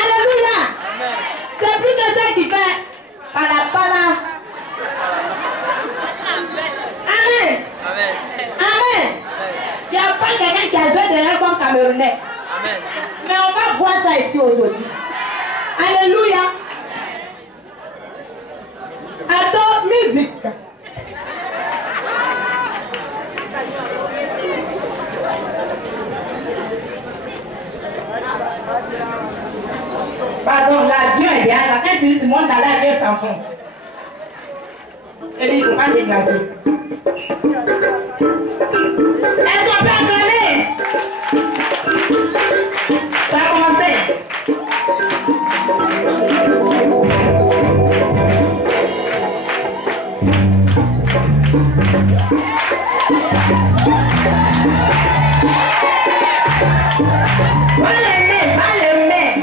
Alléluia. C'est plus que ça qui fait par la pala. Amen. Amen. Il n'y a pas quelqu'un qui a joué derrière comme Camerounais. Amen. Mais on va voir ça ici aujourd'hui. Alléluia. Attends, musique. Pardon, l'avion est bien là. Quand tu dis monde dans l'avion sans fond. Et il ne faut pas dégager. Est-ce qu'on peut acclamer? Ça a commencé. Pas les mains, pas les mains.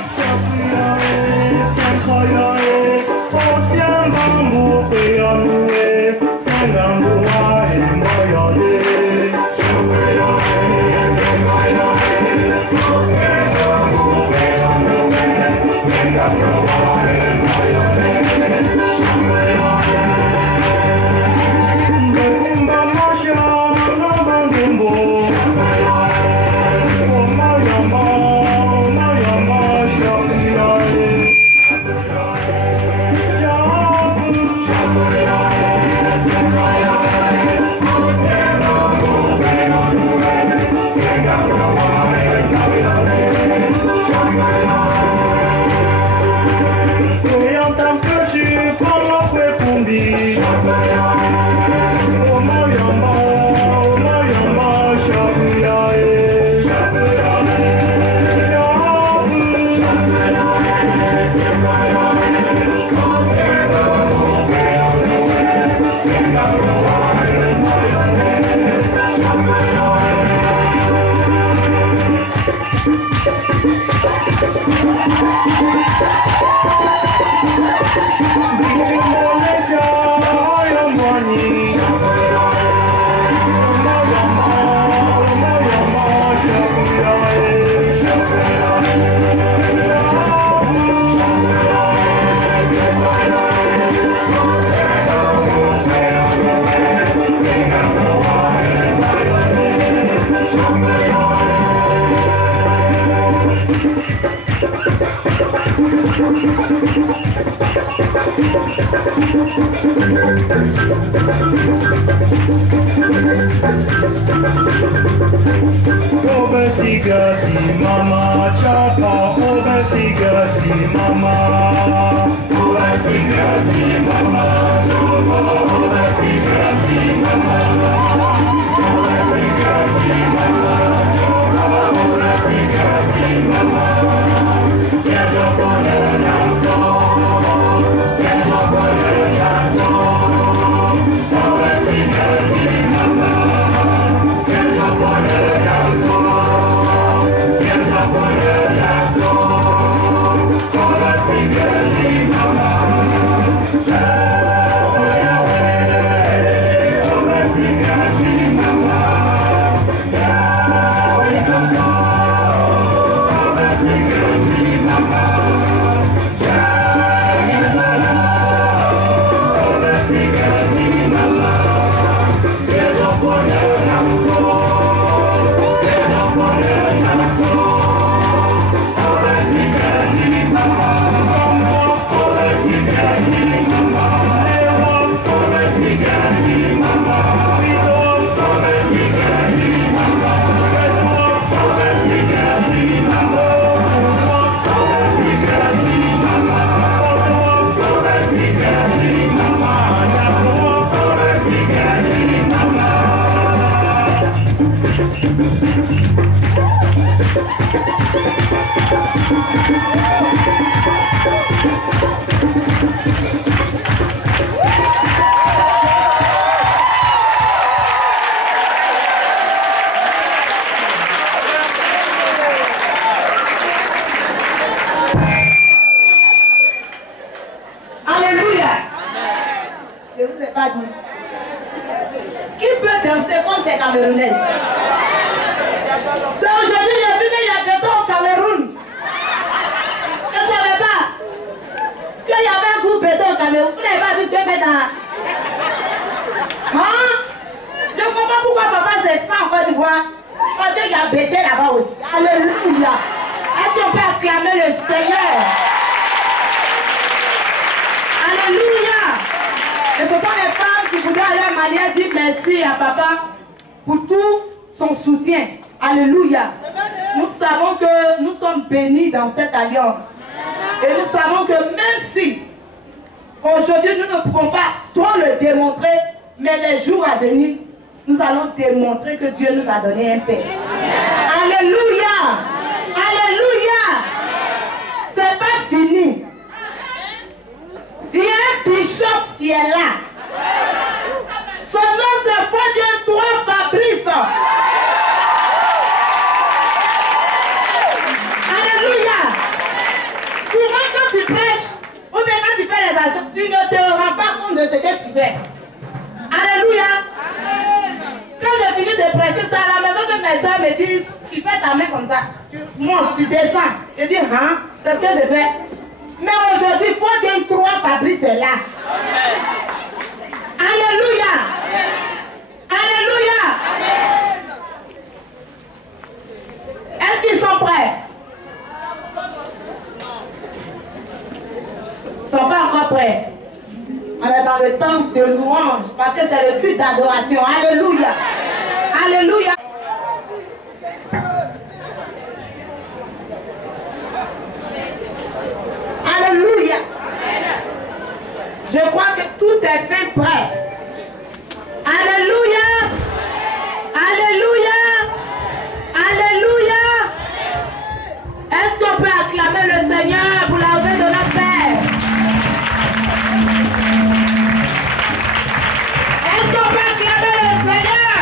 Mama, chapa, obesigasi, mama, obesigasi, mama, chapa, obesigasi, mama, obesigasi, mama, chapa, obesigasi, mama, quiero poner llanto, quiero poner llanto, obesigasi, mama, quiero poner llanto. Je vous ai pas dit. Qui peut danser comme ces Camerounaises? C'est aujourd'hui, j'ai vu qu'il y a des temps au Cameroun. voir. Parce qu'il y a bêté là-bas aussi. Alléluia. Est-ce qu'on peut acclamer le Seigneur? Alléluia. Et ce sont les femmes qui voudraient aller à manière dire merci à papa pour tout son soutien. Alléluia. Nous savons que nous sommes bénis dans cette alliance. Et nous savons que même si aujourd'hui nous ne pouvons pas trop le démontrer, mais les jours à venir, nous allons démontrer que Dieu nous a donné un Père. Alléluia. Alléluia. C'est pas fini. Il y a un bishop qui est là. Son nom c'est Fodien 3 Fabrice. Alléluia. Souvent quand tu prêches, ou bien quand tu fais les actions, tu ne te rends pas compte de ce que tu fais. Alléluia. Quand j'ai fini de prêcher, c'est à la maison que mes soeurs me disent, tu fais ta main comme ça, tu montes, tu descends. Je dis, hein, c'est ce que je fais. Mais aujourd'hui, il faut dire 3 Fabrice est là. Alléluia. Alléluia. Est-ce qu'ils sont prêts? Ils ne sont pas encore prêts. On est dans le temps de louange parce que c'est le culte d'adoration. Alléluia. Alléluia. Alléluia. Je crois que tout est fait prêt. Alléluia. Alléluia. Alléluia. Est-ce qu'on peut acclamer le Seigneur pour la œuvre de la paix? Est-ce qu'on peut acclamer le Seigneur?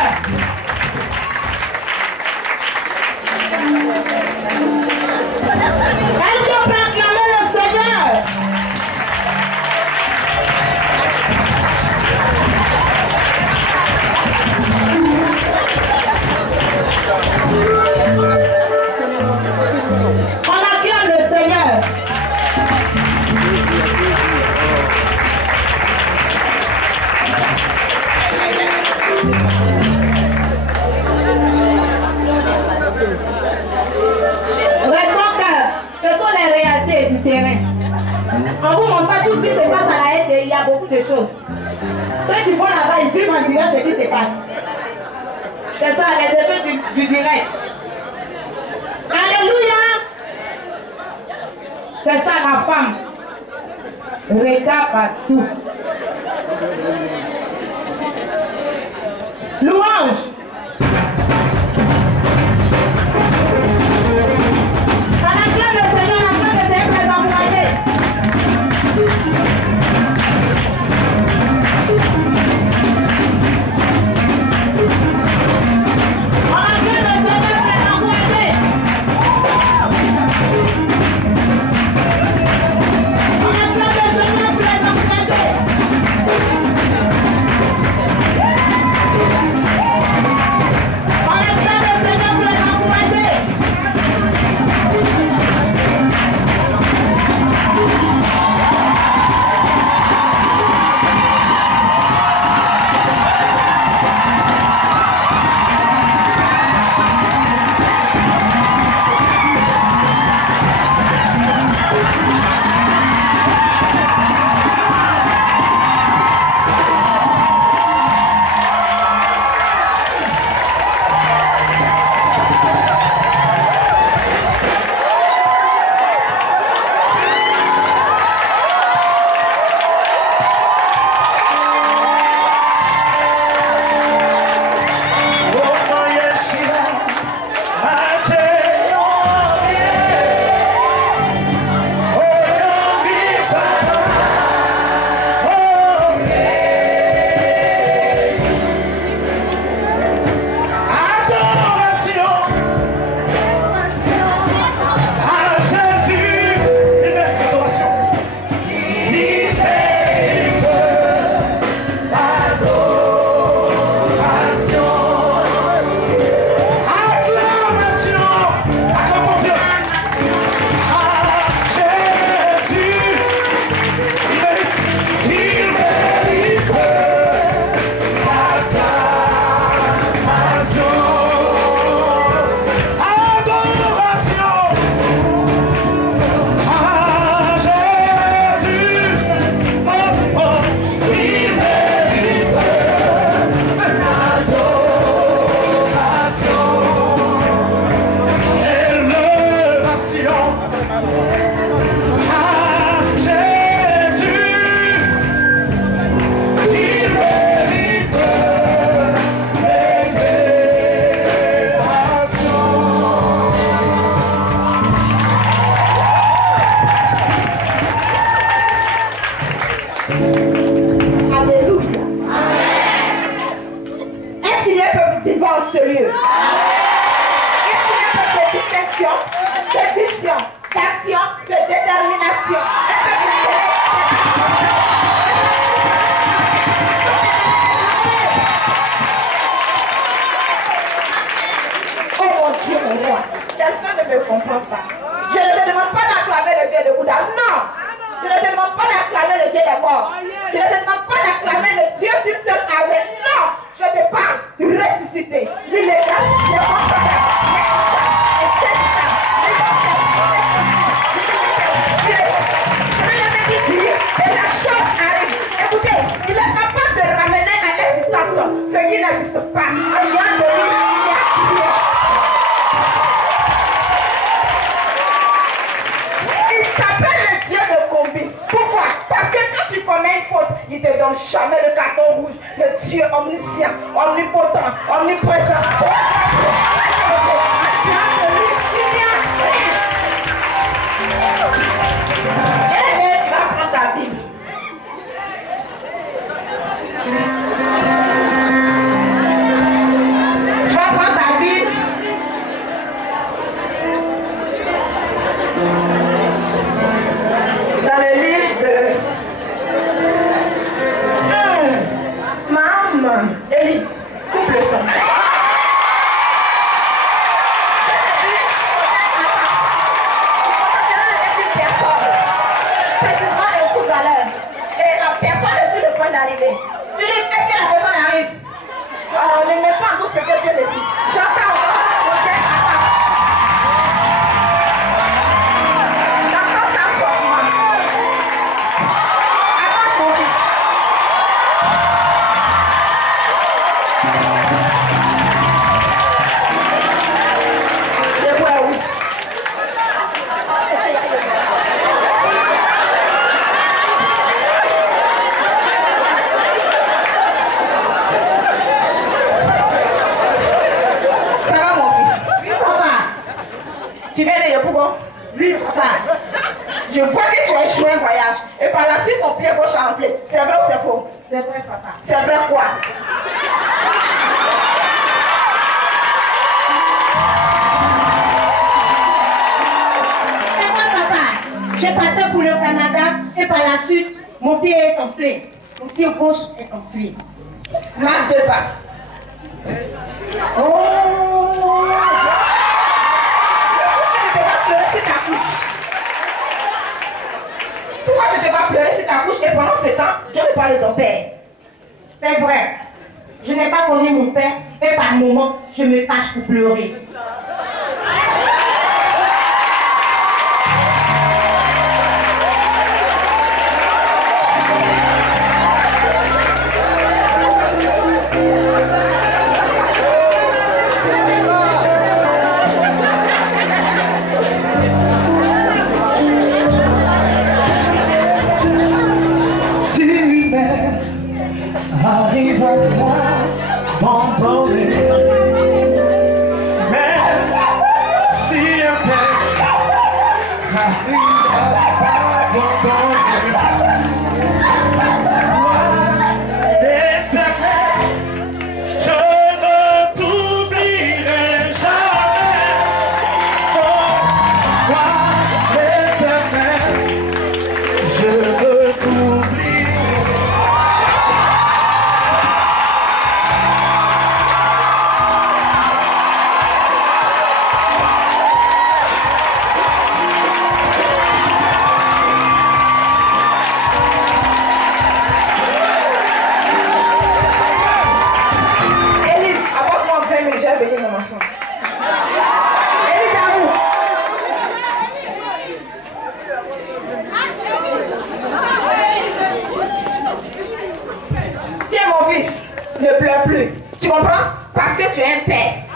Est-ce qu'on peut acclamer le Seigneur? On acclame le Seigneur. Ce sont les réalités du terrain. On vous montre pas tout ce qui se passe à la haie, il y a beaucoup de choses. Ceux qui vont là-bas, ils vivent en direct ce qui se passe. C'est ça, les effets du direct. Alléluia. C'est ça la femme. Regarde partout. Louange. On acclame le Seigneur, on acclame le Seigneur pour les envoyer. On acclame le Seigneur pour les envoyer. On acclame le Seigneur pour les envoyer. On acclame le Seigneur pour les envoyer.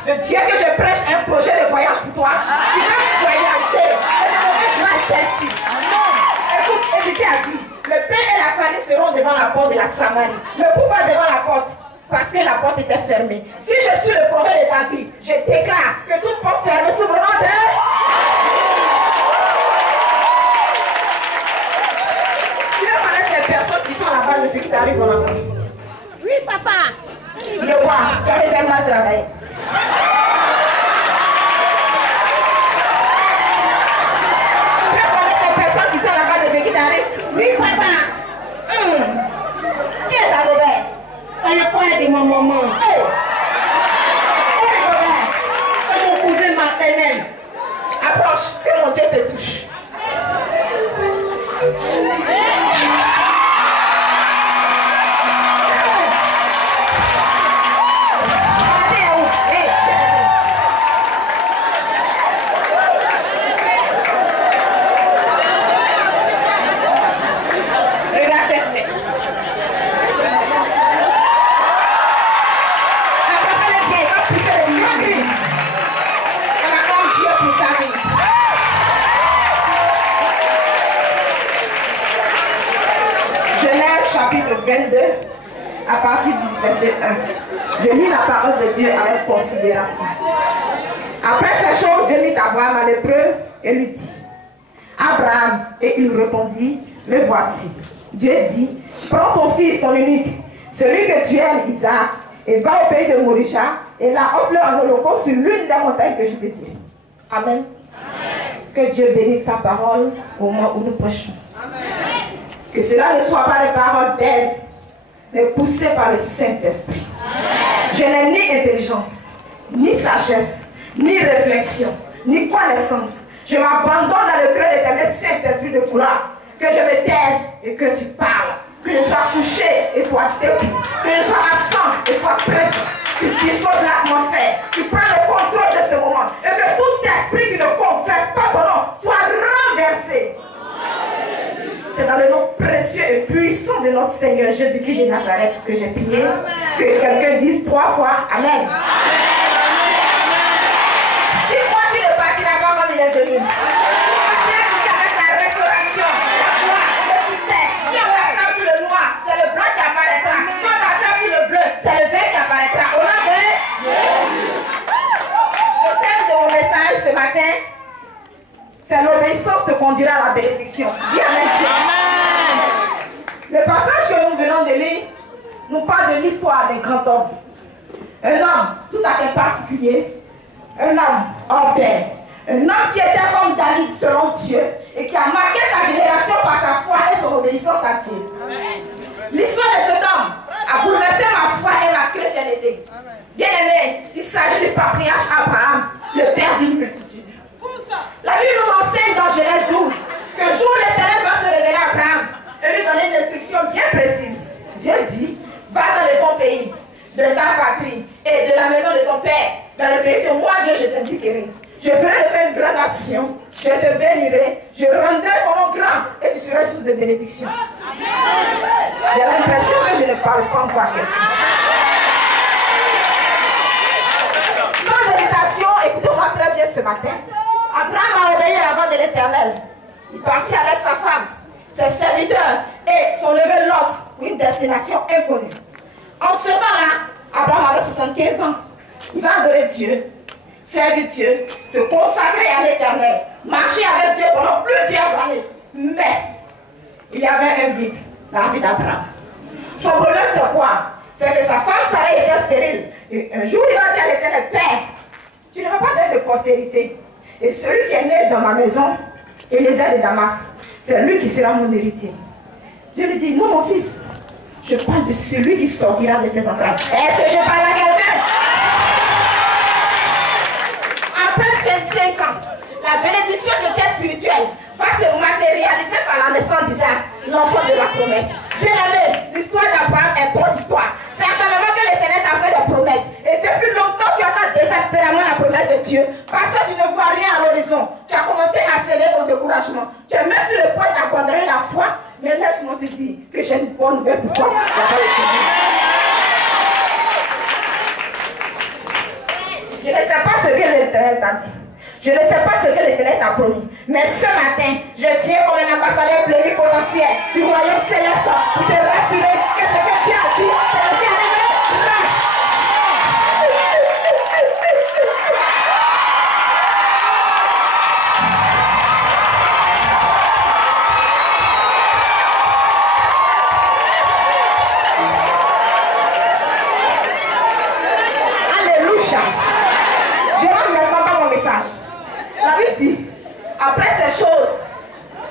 Le Dieu que je prêche un projet de voyage pour toi. Tu vas voyager. devant la porte de la Samarie. Mais pourquoi devant la porte? Parce que la porte était fermée. Si je suis le prophète de ta vie, je déclare que toute porte fermée s'ouvrira de... Tu veux connaître les personnes qui sont à la base de ce qui t'arrive, mon enfant? Oui, papa. Je vois, tu avais fait mal travailler. Tu veux connaître les personnes qui sont à la base de ce qui t'arrive? Oui, papa. Qui est ta Robert? C'est le frère de ma maman. Hey! Hey, Robert! C'est mon cousin maternel. Approche, que mon Dieu te touche. Chapitre 22, à partir du verset 1. Je lis la parole de Dieu avec considération. Après ces choses, Dieu mit Abraham à l'épreuve et lui dit: Abraham, et il répondit: Me voici. Dieu dit: Prends ton fils, ton unique, celui que tu aimes, Isaac, et va au pays de Morisha, et là offre-le en holocauste sur l'une des montagnes que je te dis. Amen. Que Dieu bénisse sa parole au moment où nous prêchons. Que cela ne soit pas les paroles d'elle, mais poussées par le Saint-Esprit. Je n'ai ni intelligence, ni sagesse, ni réflexion, ni connaissance. Je m'abandonne dans le creux de tes mains, Saint-Esprit de couleur. Que je me taise et que tu parles. Que je sois couché et toi debout. Que je sois absent et toi présent. Tu disposes de l'atmosphère. Tu prends le contrôle de ce moment. Et que tout esprit qui ne confesse pas ton nom soit renversé. C'est dans le nom précieux et puissant de notre Seigneur Jésus-Christ de Nazareth que j'ai prié. Que quelqu'un dise 3 fois Amen. Dis-moi qu'il ne partira pas comme il est venu. Avec la restauration, la gloire, le succès. Si on t'attrape sur le noir, c'est le blanc qui apparaîtra. Si on t'attrape sur le bleu, c'est le vert qui apparaîtra. Au nom de Jésus. Le thème de mon message ce matin, c'est l'obéissance te conduira à la bénédiction. Dis Amen. Le passage que nous venons de lire nous parle de l'histoire d'un grand homme. Un homme tout à fait particulier. Un homme hors pair. Un homme qui était comme David selon Dieu et qui a marqué sa génération par sa foi et son obéissance à Dieu. L'histoire de cet homme a bouleversé ma foi et ma chrétienté. Bien aimé, il s'agit du patriarche Abraham, le père d'une multitude. La Bible nous enseigne dans Genèse 12 que jour l'Éternel va se révéler à Abraham et lui donner une instruction bien précise. Dieu dit: va dans ton pays, de ta patrie et de la maison de ton père, dans le pays que moi Dieu je t'indiquerai. Je ferai de toi une grande nation, je te bénirai, je rendrai ton nom grand et tu seras source de bénédiction. J'ai l'impression que je ne parle pas encore à quelqu'un. Sans hésitation, écoutez-moi très bien ce matin. Abraham a obéi à la voix de l'Éternel. Il partit avec sa femme, ses serviteurs et son levé Lot pour une destination inconnue. En ce temps-là, Abraham avait 75 ans. Il va adorer Dieu, servir Dieu, se consacrer à l'Éternel, marcher avec Dieu pendant plusieurs années. Mais il y avait un vide dans la vie d'Abraham. Son problème, c'est quoi? C'est que sa femme Sarah était stérile. Et un jour, il va dire à l'Éternel: Père, tu ne vas pas donner de postérité. Et celui qui est né dans ma maison, Eliezer de Damas, c'est lui qui sera mon héritier. Dieu lui dit: non, mon fils, je parle de celui qui sortira de tes entrailles. Est-ce que je parle à quelqu'un? Après 25 ans, la bénédiction de terre spirituelle va se matérialiser par la naissance d'Isaac, l'enfant de la promesse. Bien aimé, l'histoire d'Abraham est ton histoire. Certainement que l'Éternel t'a fait des promesses. Et depuis longtemps, tu attends désespérément la promesse de Dieu. Parce que tu ne vois rien à l'horizon. Tu as commencé à céder au découragement. Tu es même sur le point d'abandonner la foi. Mais laisse-moi te dire que j'ai une bonne nouvelle pour toi. Je ne sais pas ce que l'Éternel t'a dit. Je ne sais pas ce que l'Éternel t'a promis. Mais ce matin, je viens comme un ambassadeur plénipotentiaire du royaume céleste pour te rassurer que ce que tu as dit, c'est ce qui arrivera. Alléluia. Je rentre maintenant dans mon message. La Bible dit, après ces choses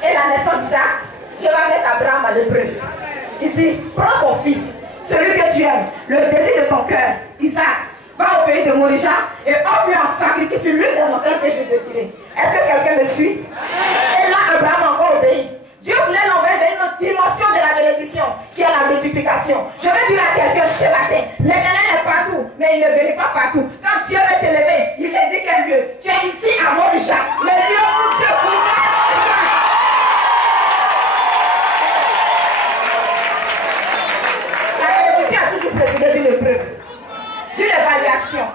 et la naissance d'Isaac, Dieu va mettre Abraham à l'épreuve. Il dit, prends ton fils, celui que tu aimes, le désir de ton cœur, Isaac, va au pays de Moria et offre-lui en sacrifice sur l'une des montagnes que je vais te tirer. Est-ce que quelqu'un me suit? Et là, Abraham a encore obéi. Dieu voulait l'envoyer dans une autre dimension de la bénédiction, qui est la multiplication. Je veux dire à quelqu'un ce matin, l'Éternel est partout, mais il ne bénit pas partout. Quand Dieu veut t'élever, il indique quel lieu. Tu es ici à Moria, le lieu où Dieu vous a. La bénédiction a toujours précédé d'une épreuve, d'une évaluation.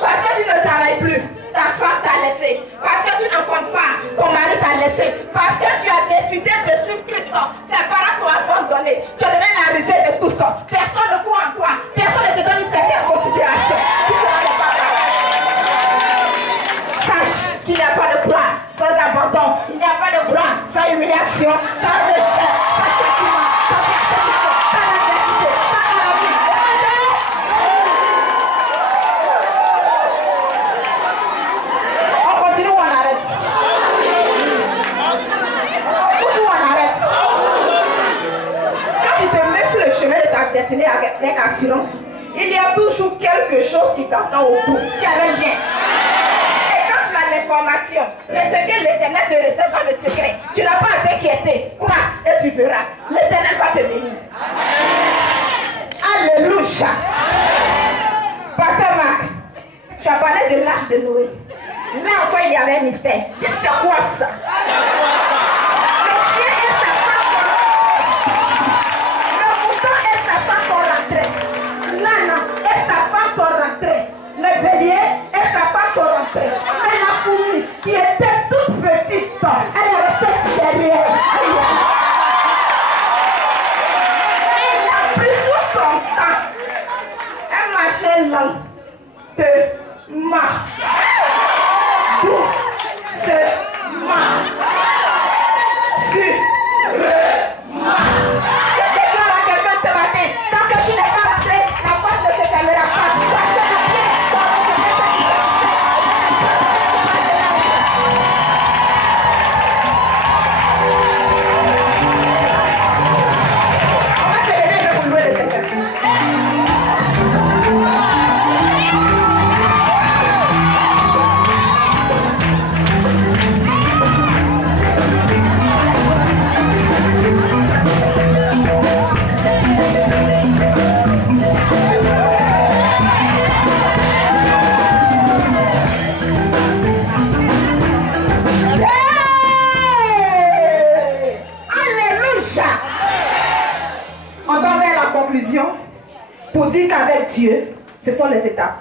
Parce que tu ne travailles plus, ta femme t'a laissé. Parce que tu n'enfantes pas, ton mari t'a laissé. Parce que tu as décidé de suivre Christ, tes parents t'ont abandonné. Tu deviens la risée de tout ça. Personne ne croit en toi. Personne ne te donne une certaine considération. Tu seras le papa. Sache qu'il n'y a pas de gloire sans abandon. Il n'y a pas de gloire sans humiliation, sans rejet, sans châtiment, sans persécution, sans adversité, sans maladie. On continue ou on arrête? Où on arrête? Quand tu te mets sur le chemin de ta destinée avec assurance, il y a toujours quelque chose qui t'attend au bout, qui amène bien. Et quand tu as l'information de ce que l'Éternel te réserve dans le secret, tu n'as pas à t'inquiéter. Crois et tu verras. L'Éternel va te bénir. Alléluia. Pasteur Marc, tu as parlé de l'âge de Noé. Là encore, il y avait un mystère. C'est quoi ça? Le chien et sa femme, le mouton et sa femme sont rentrés. L'âne et sa femme sont rentrés. Le bélier et sa femme sont rentrés. Mais la fourmi, qui était toute petite, elle est restée derrière. Elle a pris tout son temps. Elle marchait lentement. Pour dire qu'avec Dieu, ce sont les étapes.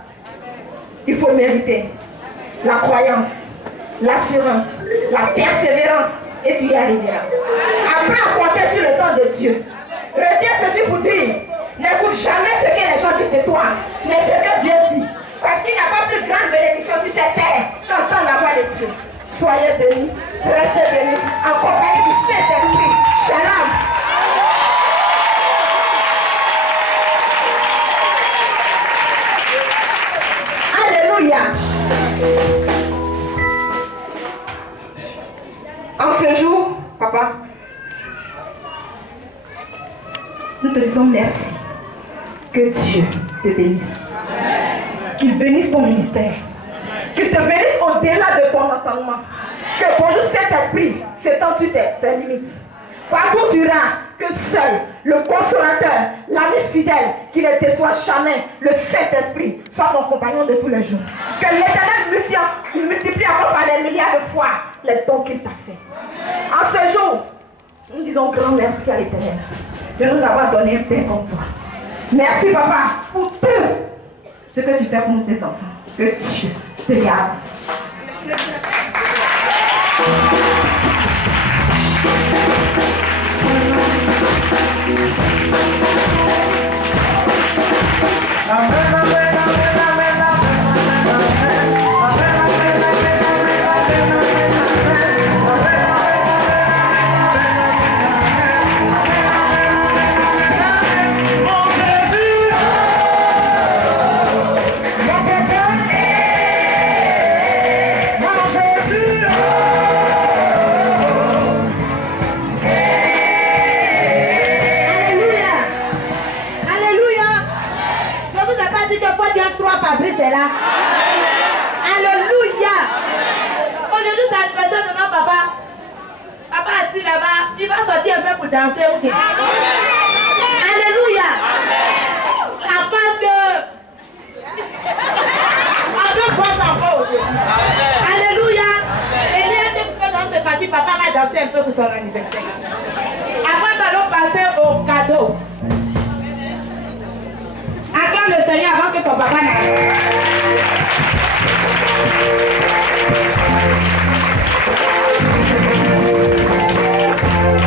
Il faut mériter la croyance, l'assurance, la persévérance et tu y arriveras. Apprends à compter sur le temps de Dieu. Retiens ceci pour dire, n'écoute jamais ce que les gens disent de toi, mais ce que Dieu dit. Parce qu'il n'y a pas plus grande bénédiction sur cette terre qu'entendre la voix de Dieu. Soyez bénis, restez bénis, en compagnie du Saint-Esprit. Shalom. Alléluia. En ce jour, papa, nous te disons merci. Que Dieu te bénisse. Qu'il bénisse ton ministère. Qu'il te bénisse au-delà de ton entendement. Que pour nous, Saint-Esprit s'étend sur tes limites. Parcours du rang, que seul le consolateur, l'ami fidèle, qu'il ne déçoit jamais, le Saint-Esprit, soit ton compagnon de tous les jours. Que l'Éternel multiplie encore par des milliards de fois les dons qu'il t'a fait. En ce jour, nous disons grand merci à l'Éternel de nous avoir donné un père comme toi. Merci, papa, pour tout ce que tu fais pour nous, tes enfants. Que Dieu te garde. Fabrice est là. Alléluia. Aujourd'hui, c'est l'anniversaire de notre papa. Papa assis là-bas, il va sortir un peu pour danser. Okay. Alléluia. La face que... On veut voir encore aujourd'hui. Alléluia. Et il y a des peu dans ce quartier, papa va danser un peu pour son anniversaire. Après, nous allons passer au cadeau. Acclame le Seigneur avant que ton papa n'arrive.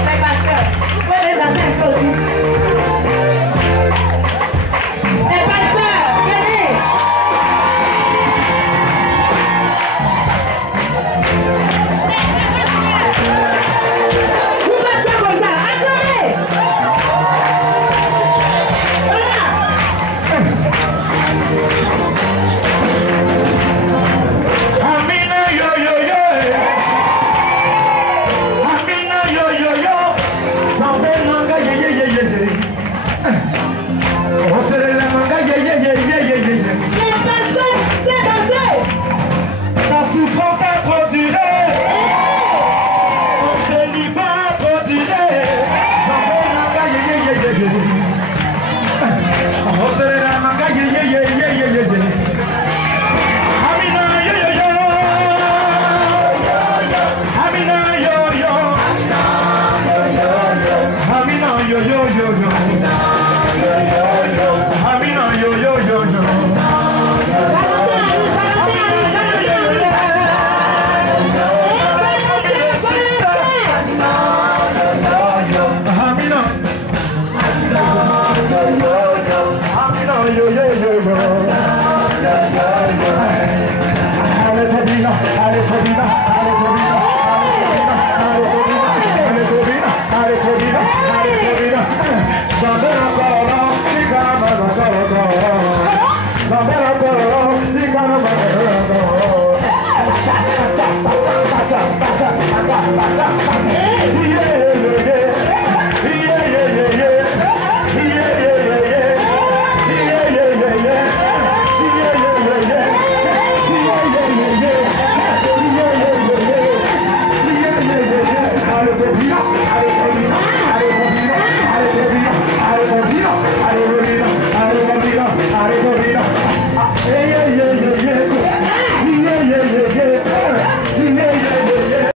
C'est pasteur. Vous pouvez les appeler un peu aussi. C'est pasteur. Venez. Vous faites pas comme ça. Attendez. Yeah.